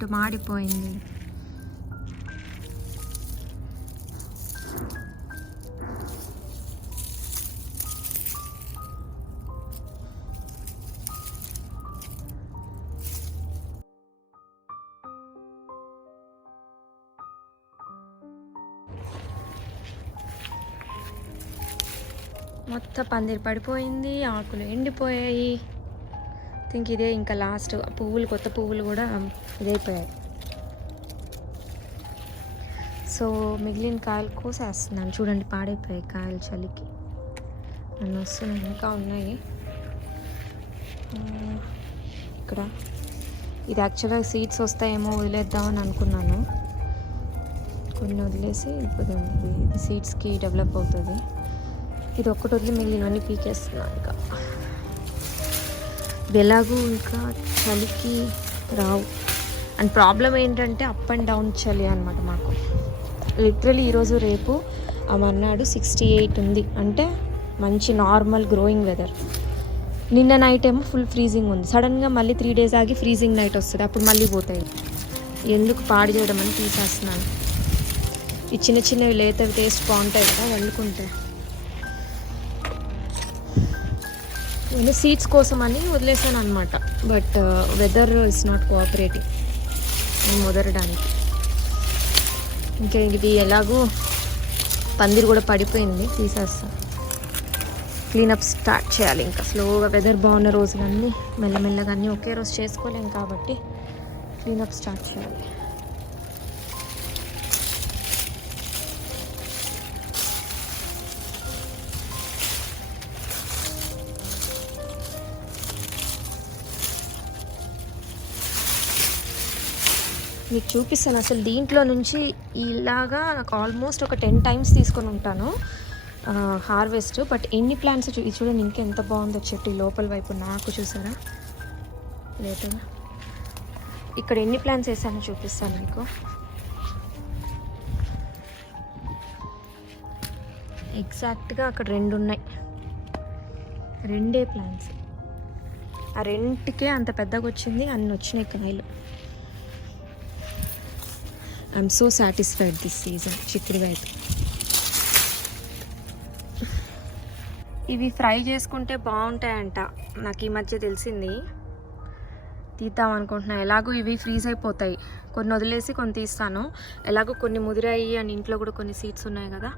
చెట్టు మాడిపోయింది. మొత్తం పందిరి పడిపోయింది, ఆకులు ఎండిపోయాయి. థింక్ ఇదే ఇంకా లాస్ట్. పువ్వులు, కొత్త పువ్వులు కూడా ఇదైపోయాయి. సో మిగిలిన కాయలు కోసేస్తున్నాను. చూడండి, పాడైపోయాయి కాయలు చలికి. నన్ను వస్తున్నాయి, ఇంకా ఉన్నాయి ఇక్కడ. ఇది యాక్చువల్గా సీడ్స్ వస్తాయేమో వదిలేద్దామని అనుకున్నాను. కొన్ని వదిలేసి ఇప్పుడు ఇది సీడ్స్కి డెవలప్ అవుతుంది. ఇది ఒక్కటి వదిలి మిగిలినవన్నీ పీకేస్తున్నాను. ఇంకా ఎలాగూ ఇంకా చలికి రావు. అండ్ ప్రాబ్లం ఏంటంటే అప్ అండ్ డౌన్ చలి అనమాట మాకు. లిటరలీ ఈరోజు రేపు మర్నాడు 68 ఉంది. అంటే మంచి నార్మల్ గ్రోయింగ్ వెదర్. నిన్న నైట్ ఏమో ఫుల్ ఫ్రీజింగ్ ఉంది. సడన్గా మళ్ళీ 3 days ఆగి ఫ్రీజింగ్ నైట్ వస్తుంది. అప్పుడు మళ్ళీ పోతాయి. ఎందుకు పాడు చేయడం అని తీసేస్తున్నాను. ఈ చిన్న చిన్నవి లేతవి టేస్ట్ బాగుంటాయి కదా వండుకుంటే. నేను సీడ్స్ కోసం అని వదిలేసాను అనమాట. But weather is not cooperating ముదరడానికి. ఇంకా ఇది ఎలాగో పందిరి కూడా పడిపోయింది, తీసేస్తాను. క్లీనప్ స్టార్ట్ చేయాలి ఇంకా స్లోగా. వెదర్ బాగున్న రోజులన్నీ మెల్లమెల్లగా అన్నీ ఒకే రోజు చేసుకోలేం కాబట్టి క్లీనప్ స్టార్ట్ చేయాలి. మీకు చూపిస్తాను. అసలు దీంట్లో నుంచి ఇలాగా నాకు ఆల్మోస్ట్ ఒక 10 times తీసుకొని ఉంటాను హార్వెస్ట్. బట్ ఎన్ని ప్లాంట్స్ చూడండి, ఇంకెంత బాగుందో చెట్టు లోపల వైపు. నాకు చూసారా లేటుగా ఇక్కడ ఎన్ని ప్లాంట్స్ వేసానో చూపిస్తాను మీకు. ఎగ్జాక్ట్గా అక్కడ 2 ఉన్నాయి, 2 ప్లాంట్స్. ఆ 2కే అంత పెద్దగా వచ్చింది, అన్ని వచ్చినాయి కాయలు. I'm so satisfied this season చిక్కుడుకాయ. ఇవి ఫ్రై చేసుకుంటే బాగుంటాయంట, నాకు ఈ మధ్య తెలిసింది. తీద్దాం అనుకుంటున్నా. ఎలాగో ఇవి ఫ్రీజ్ అయిపోతాయి. కొన్ని వదిలేసి కొన్ని తీస్తాను. ఎలాగో కొన్ని ముదిరాయి అని ఇంట్లో కూడా కొన్ని సీడ్స్ ఉన్నాయి కదా,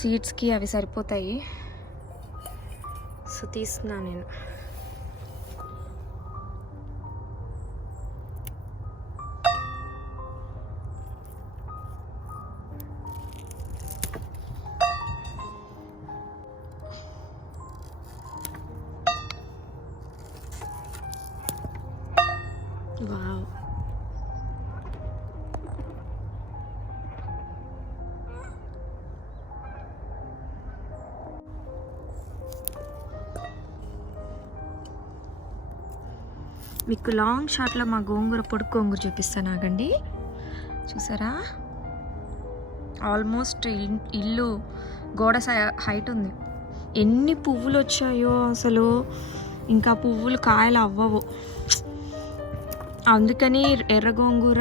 సీడ్స్కి అవి సరిపోతాయి. సో తీస్తున్నాను నేను. వావ్, మీకు లాంగ్ షాట్లో మా గోంగూర, పొడుగు గోంగూర చూపిస్తాను ఆగండి. చూసారా, ఆల్మోస్ట్ ఇల్లు గోడ హైట్ ఉంది. ఎన్ని పువ్వులు వచ్చాయో అసలు. ఇంకా పువ్వులు కాయలు అవ్వవు. అందుకని ఎర్ర గోంగూర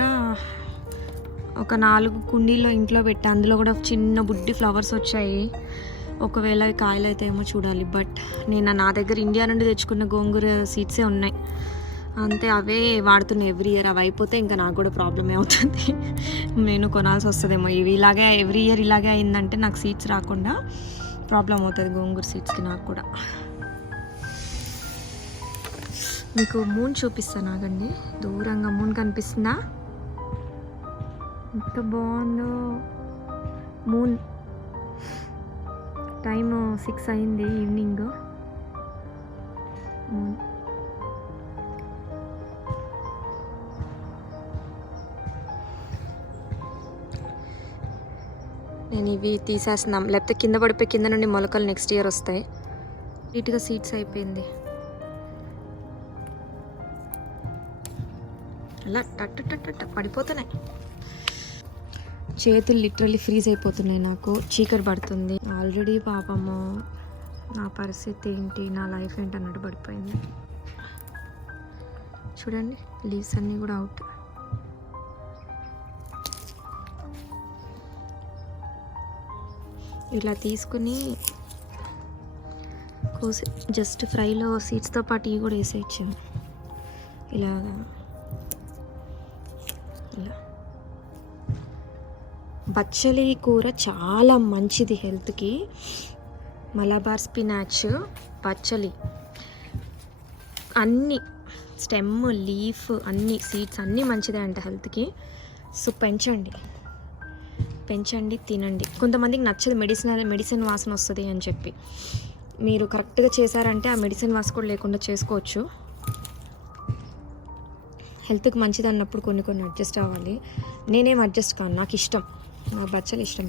ఒక 4 కుండీల్లో ఇంట్లో పెట్టి, అందులో కూడా చిన్న బుడ్డి ఫ్లవర్స్ వచ్చాయి. ఒకవేళ కాయలు అయితే ఏమో చూడాలి. బట్ నేను నా దగ్గర ఇండియా నుండి తెచ్చుకున్న గోంగూర సీడ్సే ఉన్నాయి అంతే. అవే వాడుతున్నాయి ఎవ్రీ ఇయర్. అవి అయిపోతే ఇంకా నాకు కూడా ప్రాబ్లమే అవుతుంది. నేను కొనాల్సి వస్తుందేమో. ఇవి ఇలాగే ఎవ్రీ ఇయర్ ఇలాగే అయిందంటే నాకు సీడ్స్ రాకుండా ప్రాబ్లం అవుతుంది గోంగూర సీడ్స్కి నాకు కూడా. మీకు మూన్ చూపిస్తాను ఆగండి. దూరంగా మూన్ కనిపిస్తుందా? ఎంత బాగుందో మూన్. టైము 6 అయింది ఈవినింగ్. మూన్ నేను ఇవి తీసేస్తున్నాం, లేకపోతే కింద పడిపోయి కింద నుండి మొలకలు నెక్స్ట్ ఇయర్ వస్తాయి. నీట్గా సీడ్స్ అయిపోయింది. అలా టట్ పడిపోతున్నాయి. చేతులు లిటరల్లీ ఫ్రీజ్ అయిపోతున్నాయి నాకు. చీకటి పడుతుంది ఆల్రెడీ. పాపము నా పరిస్థితి ఏంటి, నా లైఫ్ ఏంటి అన్నట్టు పడిపోయింది. చూడండి, లీవ్స్ అన్నీ కూడా అవుట్. ఇలా తీసుకుని కోసి జస్ట్ ఫ్రైలో సీడ్స్తో పాటు ఇవి కూడా వేసేయచ్చాము. ఇలాగా ఇలా బచ్చలి కూర చాలా మంచిది హెల్త్కి. మలబార్ స్పినాచ్, బచ్చలి అన్నీ స్టెమ్, లీఫ్, అన్నీ సీడ్స్ అన్నీ మంచిదే అంట హెల్త్కి. సో పెంచండి తినండి. కొంతమందికి నచ్చదు మెడిసిన్ వాసన వస్తుంది అని చెప్పి. మీరు కరెక్ట్గా చేశారంటే ఆ మెడిసిన్ వాసన కూడా లేకుండా చేసుకోవచ్చు. హెల్త్కి మంచిది అన్నప్పుడు కొన్ని అడ్జస్ట్ అవ్వాలి. నేనేం అడ్జస్ట్ కాను, నాకు ఇష్టం, నాకు బచ్చలు ఇష్టం.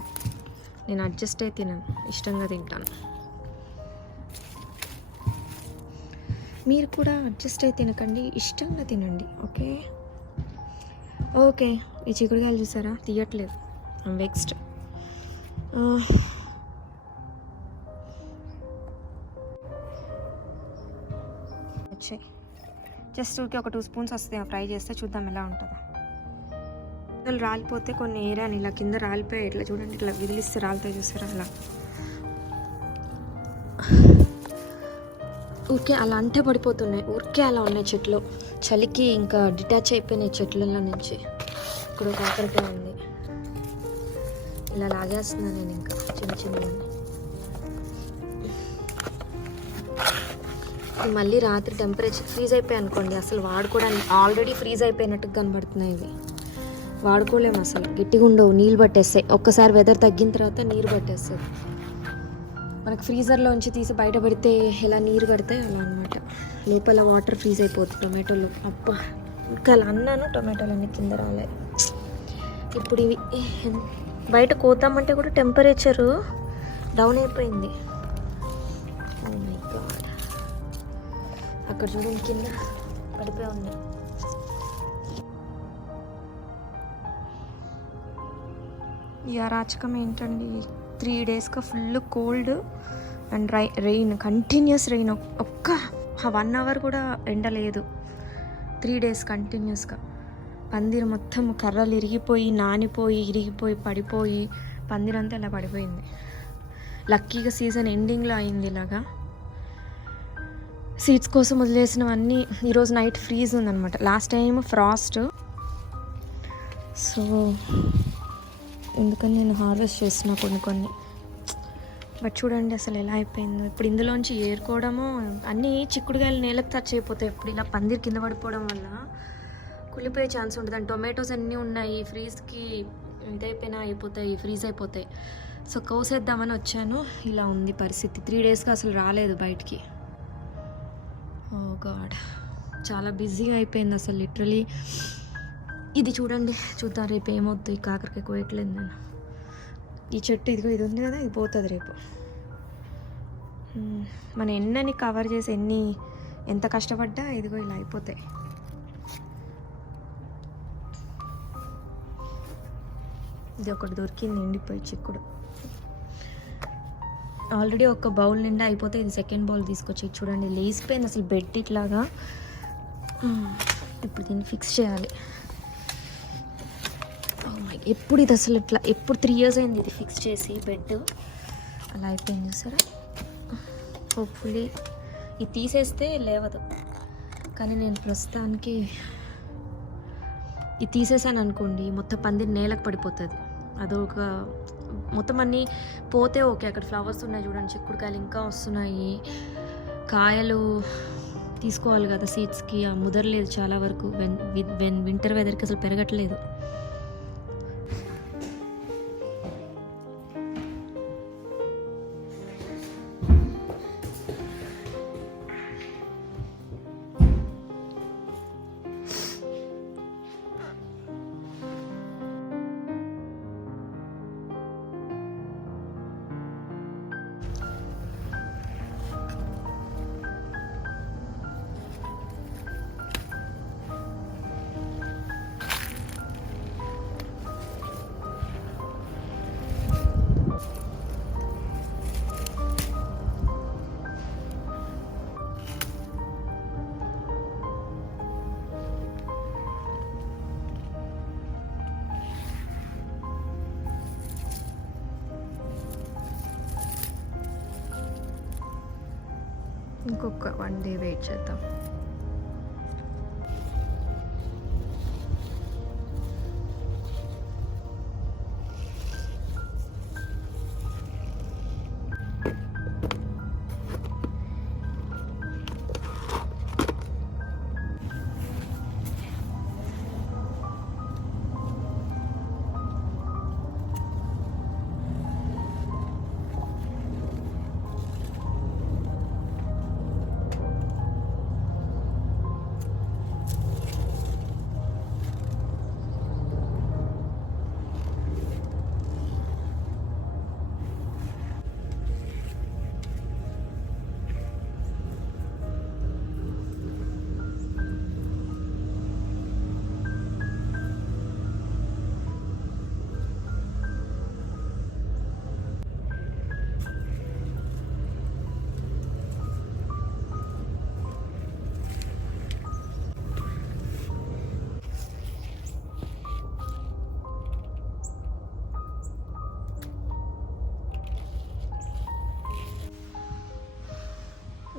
నేను అడ్జస్ట్ అయి తినను, ఇష్టంగా తింటాను. మీరు కూడా అడ్జస్ట్ అయి తినకండి, ఇష్టంగా తినండి. ఓకే. ఈ చిక్కుడుకాయలు చూసారా, తీయట్లేదు, ఐమ్ వెక్స్డ్. వచ్చాయి జస్ట్ ఊరికే ఒక 2 స్పూన్స్ వస్తాయి, ఫ్రై చేస్తే చూద్దాం ఎలా ఉంటుందో. అసలు రాలిపోతే కొన్ని ఏరియాని ఇలా కింద రాలిపోయి ఇట్లా చూడండి, ఇట్లా విదిలిస్తే రాలిపోయి చూసారా అలా. ఊరికే అలా అంటే పడిపోతున్నాయి, ఊరికే అలా ఉన్నాయి చెట్లు. చలికి ఇంకా డిటాచ్ అయిపోయినాయి చెట్లలో నుంచి. ఇక్కడ ఒక కాకరకాయ ఉంది, ఇలా లాగేస్తున్నాను నేను ఇంకా చిన్నవన్నీ. మళ్ళీ రాత్రి టెంపరేచర్ ఫ్రీజ్ అయిపోయాయి అనుకోండి, అసలు వాడుకోవడానికి ఆల్రెడీ ఫ్రీజ్ అయిపోయినట్టు కనబడుతున్నాయి ఇవి. వాడుకోలేము అసలు, గట్టిగా ఉండవు, నీళ్ళు పట్టేస్తాయి. ఒక్కసారి వెదర్ తగ్గిన తర్వాత నీరు పట్టేస్తుంది. మనకు ఫ్రీజర్లోంచి తీసి బయట పెడితే ఎలా నీరు పడితే అలా అనమాట, లోపల వాటర్ ఫ్రీజ్ అయిపోతుంది టొమాటోలు. అబ్బా ఇంకా అలా అన్నాను, టొమాటోలు అన్నీ కింద రాలే. ఇప్పుడు ఇవి బయట కోద్దామంటే కూడా టెంపరేచరు డౌన్ అయిపోయింది. ఓ మై గాడ్, అక్కడ చూడండి కింద పడిపోయి ఉంది. ఈ అరాచకం ఏంటండి, 3 డేస్గా full cold and rain, continuous rain. ఒక్క 1 అవర్ కూడా ఎండ లేదు 3 డేస్ కంటిన్యూస్గా. పందిరు మొత్తం కర్రలు ఇరిగిపోయి, నానిపోయి, ఇరిగిపోయి, పడిపోయి, పందిరంతా ఇలా పడిపోయింది. లక్కీగా సీజన్ ఎండింగ్లో అయింది ఇలాగా. సీడ్స్ కోసం వదిలేసినవన్నీ ఈరోజు నైట్ ఫ్రీజ్ ఉందన్నమాట. లాస్ట్ టైం ఫ్రాస్ట్, సో ఎందుకని నేను హార్వెస్ట్ చేస్తున్నా కొన్ని. బట్ చూడండి అసలు ఎలా అయిపోయిందో. ఇప్పుడు ఇందులోంచి ఏరుకోవడము, అన్నీ చిక్కుడుకాయలు నేలకు టచ్ అయిపోతాయి. ఇప్పుడు ఇలా పందిరి కింద పడిపోవడం వల్ల కుళ్ళిపోయే ఛాన్స్ ఉంటుంది. అండ్ టొమాటోస్ అన్నీ ఉన్నాయి, ఫ్రీజ్కి ఇదైపోయినా అయిపోతాయి, ఫ్రీజ్ అయిపోతాయి. సో కోసేద్దామని వచ్చాను, ఇలా ఉంది పరిస్థితి. 3 డేస్గా అసలు రాలేదు బయటికి. ఓ గాడ్, చాలా బిజీగా అయిపోయింది అసలు లిటరలీ. ఇది చూడండి, చూద్దాం రేపు ఏమవుద్దు. ఈ కాకరకాయ కోయట్లేదు నేను. ఈ చెట్టు ఇదిగో ఇది ఉంది కదా, ఇది పోతుంది రేపు. మన ఎన్నని కవర్ చేసి ఎంత కష్టపడ్డా ఇదిగో ఇలా అయిపోతాయి. ఇది ఒకటి దొరికింది ఎండిపోయి చిక్కుడు. ఆల్రెడీ ఒక బౌల్ నిండా అయిపోతే ఇది సెకండ్ బౌల్ తీసుకొచ్చి చూడండి లేసిపోయింది అసలు బెడ్ ఇట్లాగా. ఇప్పుడు దీన్ని ఫిక్స్ చేయాలి. ఎప్పుడు ఇది అసలు ఇట్లా, ఎప్పుడు 3 years అయింది ఇది ఫిక్స్ చేసి బెడ్. అలా అయిపోయింది చూసారా. హోప్ఫుల్లీ ఇది తీసేస్తే లేవదు, కానీ నేను ప్రస్తుతానికి ఇది తీసేసాను అనుకోండి, మొత్తం పందిరి నేలకు పడిపోతుంది. అదొక మొత్తం అన్నీ పోతే ఓకే. అక్కడ ఫ్లవర్స్ ఉన్నాయి చూడండి, చిక్కుడుకాయలు ఇంకా వస్తున్నాయి. కాయలు తీసుకోవాలి కదా సీడ్స్కి, ఆ ముదరలేదు చాలా వరకు. వింటర్ వెదర్కి అసలు పెరగట్లేదు. ఇంకొక 1 డే వెయిట్ చేద్దాం.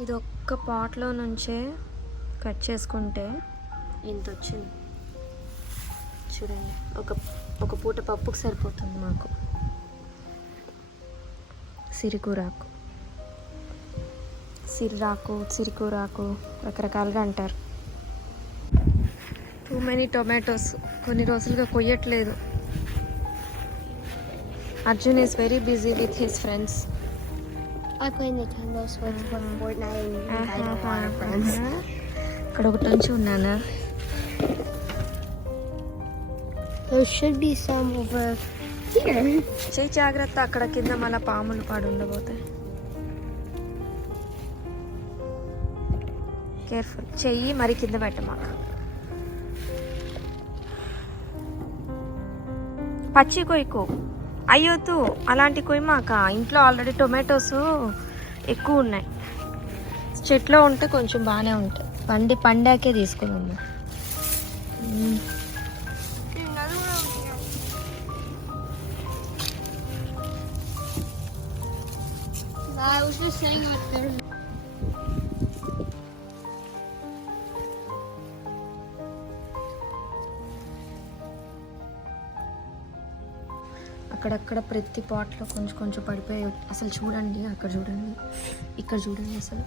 ఇది ఒక్క పాట్లో నుంచే కట్ చేసుకుంటే ఇంత వచ్చింది చూడండి. ఒక పూట పప్పుకు సరిపోతుంది మాకు. సిరికూరాకు, సిరికూరాకు రకరకాలుగా అంటారు. టూ మెనీ టొమాటోస్, కొన్ని రోజులుగా కొయ్యట్లేదు. Arjun is very busy with his friends. I play Nintendo Switch with Fortnite and I don't want friends. ఇక్కడ ఒకటి నుంచి ఉన్నానా. There should be some over here. చెయ్యి జాగ్రత్త, అక్కడ కింద మళ్ళీ పాములు పడి ఉండబోతాయి. కేర్ఫుల్, చెయ్యి మరి కింద పెట్టమాక. పచ్చి కొయ్యకు, అయ్యొద్దు అలాంటి కొయ్యమాక. ఇంట్లో ఆల్రెడీ టొమాటోస్ ఎక్కువ ఉన్నాయి. చెట్లో ఉంటే కొంచెం బాగానే ఉంటాయి. పండాకే తీసుకున్నాము. I was just saying it was there. అక్కడక్కడ ప్రతి పాట్లో కొంచెం కొంచెం పడిపోయి అసలు చూడండి. అక్కడ చూడండి, ఇక్కడ చూడండి. అసలు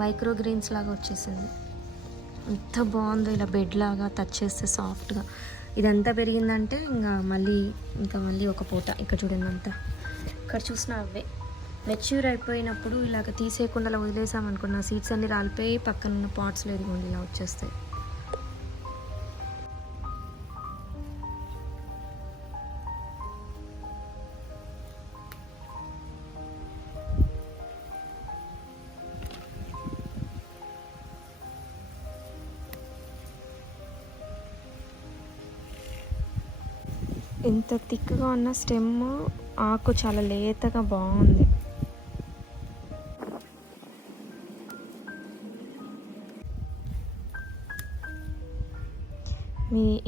మైక్రో గ్రీన్స్ లాగా వచ్చేసింది. ఎంత బాగుందో, ఇలా బెడ్ లాగా టచ్ చేస్తే సాఫ్ట్గా. ఇదంతా పెరిగిందంటే ఇంకా మళ్ళీ ఒక పూట. ఇక్కడ చూడండి అంతా, ఇక్కడ చూసిన అవే మెచ్యూర్ అయిపోయినప్పుడు ఇలాగ తీసేయకుండా అలా వదిలేసామనుకున్న సీడ్స్ అన్ని రాలిపోయి పక్కన ఉన్న పాట్స్లో ఎదిగోండి ఇలా వచ్చేస్తాయి. ఇంత థిక్గా ఉన్న స్టెమ్, ఆకు చాలా లేతగా బాగుంది.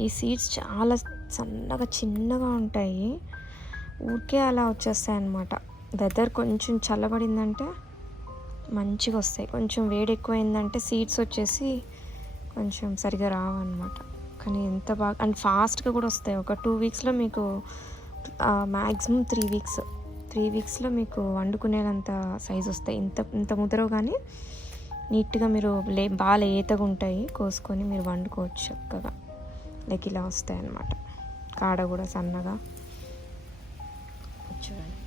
ఈ సీడ్స్ చాలా సన్నగా చిన్నగా ఉంటాయి. ఊరికే అలా వచ్చేస్తాయి అన్నమాట. వెదర్ కొంచెం చల్లబడిందంటే మంచిగా వస్తాయి. కొంచెం వేడి ఎక్కువైందంటే సీడ్స్ వచ్చేసి కొంచెం సరిగా రావన్నమాట. కానీ ఎంత బాగా అండ్ ఫాస్ట్గా కూడా వస్తాయి. ఒక 2 వీక్స్లో మీకు మ్యాక్సిమం 3 వీక్స్లో మీకు వండుకునేంత సైజు వస్తాయి. ఇంత ముదరవు కానీ నీట్గా మీరు బాగా లేతగా ఉంటాయి. కోసుకొని మీరు వండుకోవచ్చు చక్కగా. లైక్ ఇలా వస్తాయి అన్నమాట. కాడ కూడా సన్నగా చూడండి.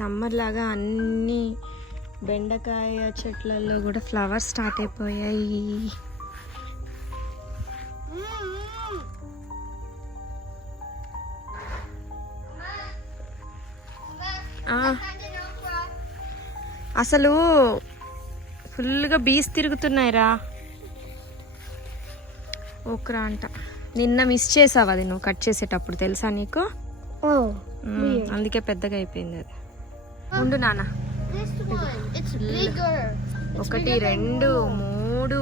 సమ్మర్ లాగా అన్ని బెండకాయ చెట్లలో కూడా ఫ్లవర్స్ స్టార్ట్ అయిపోయాయి. అసలు ఫుల్గా బీస్ తిరుగుతున్నాయిరా. ఓక్రా అంట. నిన్న మిస్ చేసావు అది నువ్వు కట్ చేసేటప్పుడు, తెలుసా నీకు? అందుకే పెద్దగా అయిపోయింది అది. ఉండు నాన్న. 1 2 3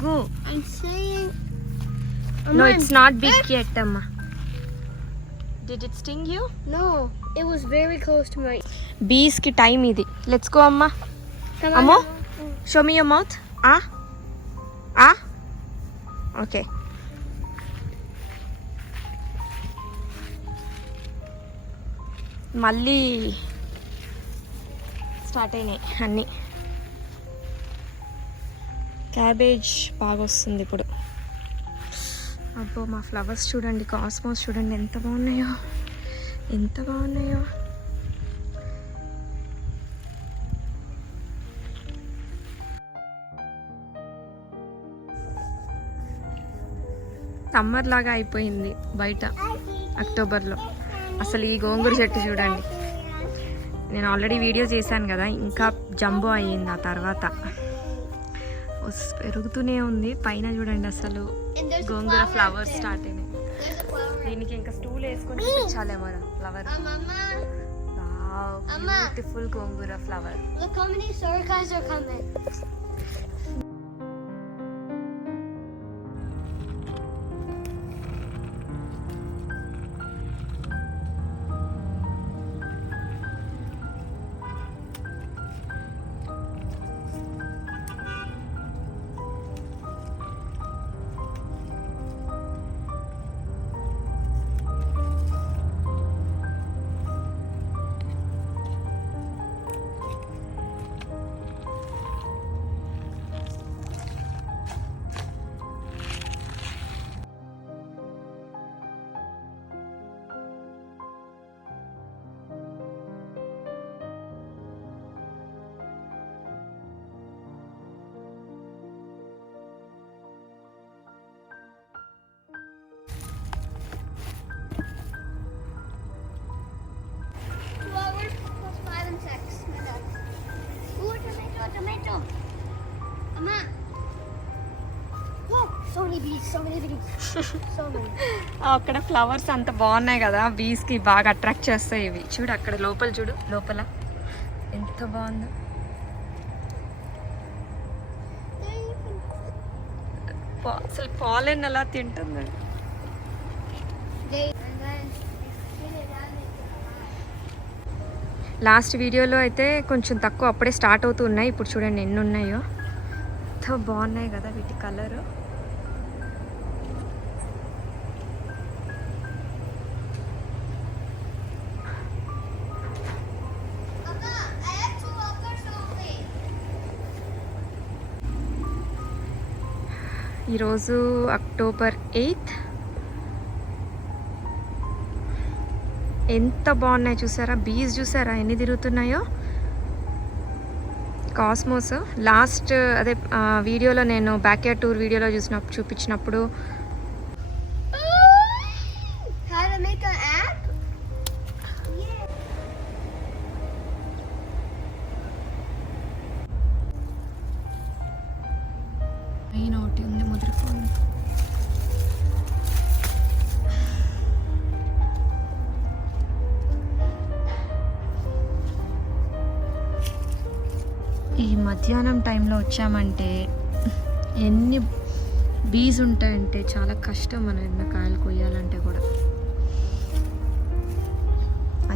4. No, it's not big yet, Amma. Did it sting you? No, it was very close to my. Bees ki time idi. Let's go, Amma. Ammo, show me your mouth. Okay. మళ్ళీ స్టార్ట్ అయినాయి అన్నీ. Cabbage బాగా వస్తుంది ఇప్పుడు. అబ్బో మా flowers చూడండి, cosmos చూడండి ఎంత బాగున్నాయో, ఎంత బాగున్నాయో. సమ్మర్ లాగా అయిపోయింది బయట అక్టోబర్లో. అసలు ఈ గోంగూర చెట్టు చూడండి, నేను ఆల్రెడీ వీడియో చేశాను కదా, ఇంకా జంబో అయ్యింది ఆ తర్వాత. పెరుగుతూనే ఉంది. పైన చూడండి అసలు గోంగూర ఫ్లవర్స్ స్టార్ట్ అయినాయి. దీనికి ఇంకా స్టూల్ వేసుకొని చూపించాలేమో ఫ్లవర్. బ్యూటిఫుల్ గోంగూర flower. Tomato. Amma. Whoa, so many bees, so many bees. So many. అక్కడ ఫ్లవర్స్ అంత బాగున్నాయి కదా, బీస్కి బాగా అట్రాక్ట్ చేస్తాయి ఇవి. చూడు అక్కడ లోపల, చూడు లోపల ఎంత బాగుందో. అసలు పాలెన్ అలా తింటుంది. లాస్ట్ వీడియోలో అయితే కొంచెం తక్కువ, అప్పుడే స్టార్ట్ అవుతూ ఉన్నాయి. ఇప్పుడు చూడండి ఎన్ని ఉన్నాయో, ఎంతో బాగున్నాయి కదా వీటి కలరు. ఈరోజు అక్టోబర్ 8. ఎంత బాగున్నాయి చూసారా, బీస్ చూసారా ఎన్ని తిరుగుతున్నాయో. కాస్మోస్ లాస్ట్ అదే వీడియోలో నేను బ్యాక్యార్డ్ టూర్ వీడియోలో చూపించినప్పుడు మెయిన్ ఒకటి ఉంది ముదిరిపోయింది. ఈ మధ్యాహ్నం టైంలో వచ్చామంటే ఎన్ని బీస్ ఉంటాయంటే చాలా కష్టం మన ఎండకాయలు కొయ్యాలంటే కూడా.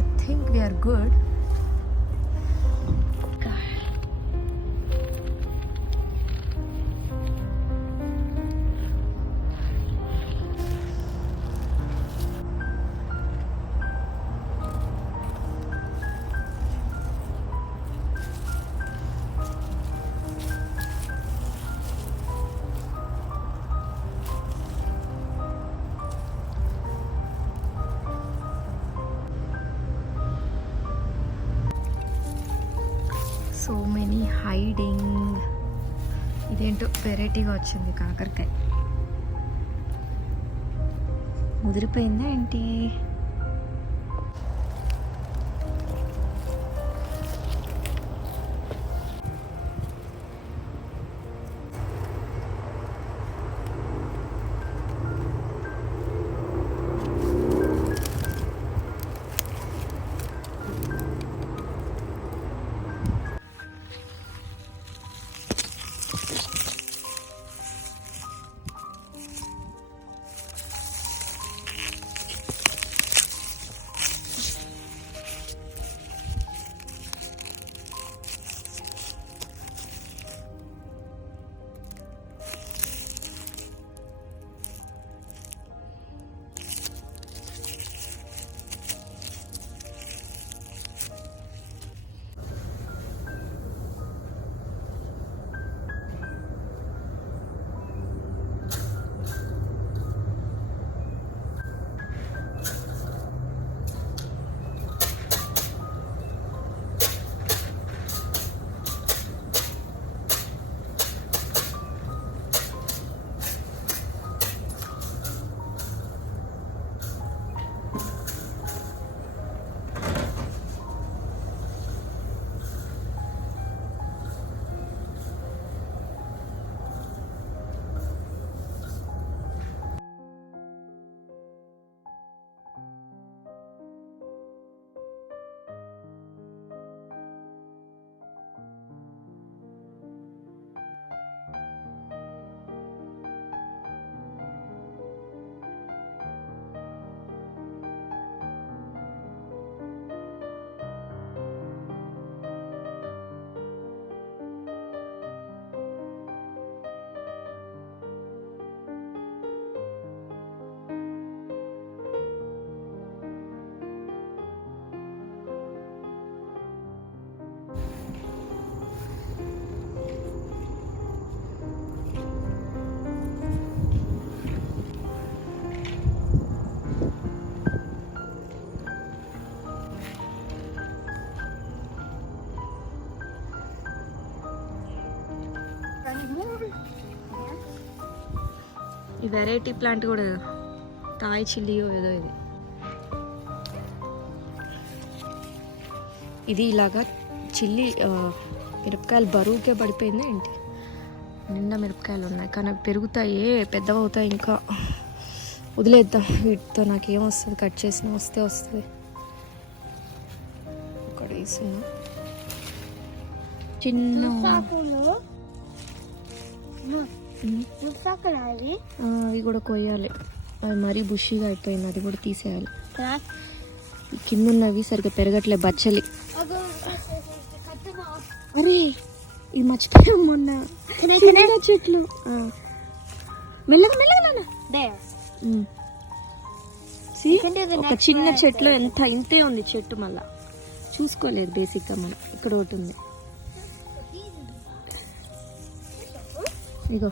I think we are good. So many hiding. ఇదేంటో వెరైటీగా వచ్చింది కాకరకాయ. ముదిరిపోయిందా ఏంటి? ఈ వెరైటీ ప్లాంట్ కూడా థాయ్ చిల్లియో ఏదో ఇది. ఇది ఇలాగా చిల్లీ మిరపకాయలు బరువుకే పడిపోయిందా ఏంటి? నిండా మిరపకాయలు ఉన్నాయి కానీ అవి పెరుగుతాయి, పెద్దవవుతాయి. ఇంకా వదిలేద్దాం వీటితో. నాకేం వస్తుంది, కట్ చేసిన వస్తే వస్తుంది. ఇక్కడ వేసున్నా చిన్న అవి కూడా కొయ్యాలి. అది మరీ బుషీగా అయిపోయింది, అది కూడా తీసేయాలి. కింద ఉన్నవి సరిగ్గా పెరగట్లే బచ్చలి. అరే ఇది మర్చిపోయాం మొన్న చెట్లు. మెల్లగా మెల్లగా ఒక చిన్న చెట్లు ఇంతే ఉంది చెట్టు. మళ్ళా చూసుకోలేదు బేసిక్గా మనం. ఇక్కడ ఒకటి ఉంది ఇగో.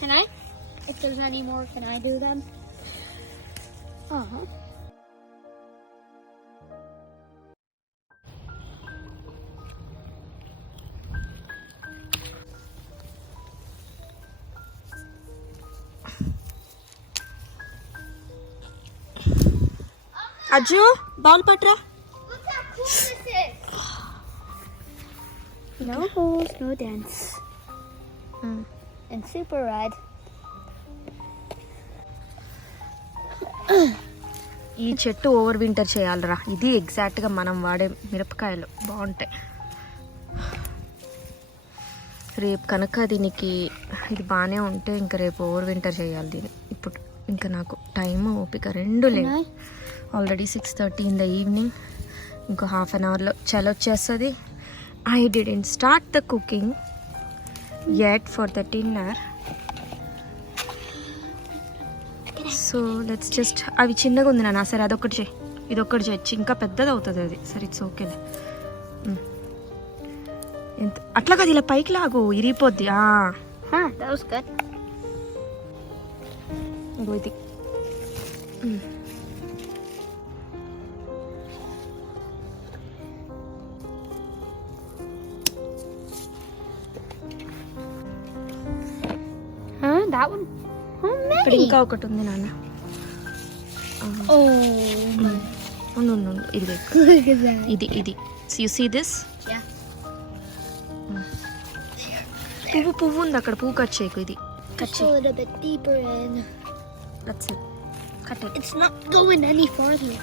Can I? If there's any more, can I do them? Ajju bowl పట్రా. Look how cool this is. No holes, no dents. And super red. ఈ చెట్టు ఓవర్ వింటర్ చేయాలిరా. ఇది ఎగ్జాక్ట్గా మనం వాడే మిరపకాయలు బాగుంటాయి. రేపు కనుక దీనికి ఇది బాగానే ఉంటే ఇంకా రేపు ఓవర్ వింటర్ చేయాలి దీన్ని. ఇప్పుడు ఇంకా నాకు టైం ఓపిక రెండు లేదు. Already 6:30 in the evening. ఇంకో హాఫ్ అన్ అవర్లో చలి వచ్చేస్తుంది. I didn't start the cooking yet for the dinner. So let's just. అవి చిన్నగా ఉంది నాన్న. సరే అదొకటి చేయి, ఇదొకటి చేయొచ్చు. ఇంకా పెద్దది అవుతుంది అది. సరే ఇట్స్ ఓకేలే. ఎంత అట్లా కాదు, ఇలా పైకి లాగు, ఇరిగిపోద్ది. That was good. ఇది that one. How ఇక్కడ many? ఇంకా ఒకటి ఉంది నాన్న. Oh, ఉండు ఇది ఇక్కడ. look at that. ఇది so you see this Yeah. పువ్వు ఉంది అక్కడ. పువ్వు కట్ చేయకు. ఇది కట్ Just a చేయి. little bit deeper in. That's it. Cut it. It's not going any farther.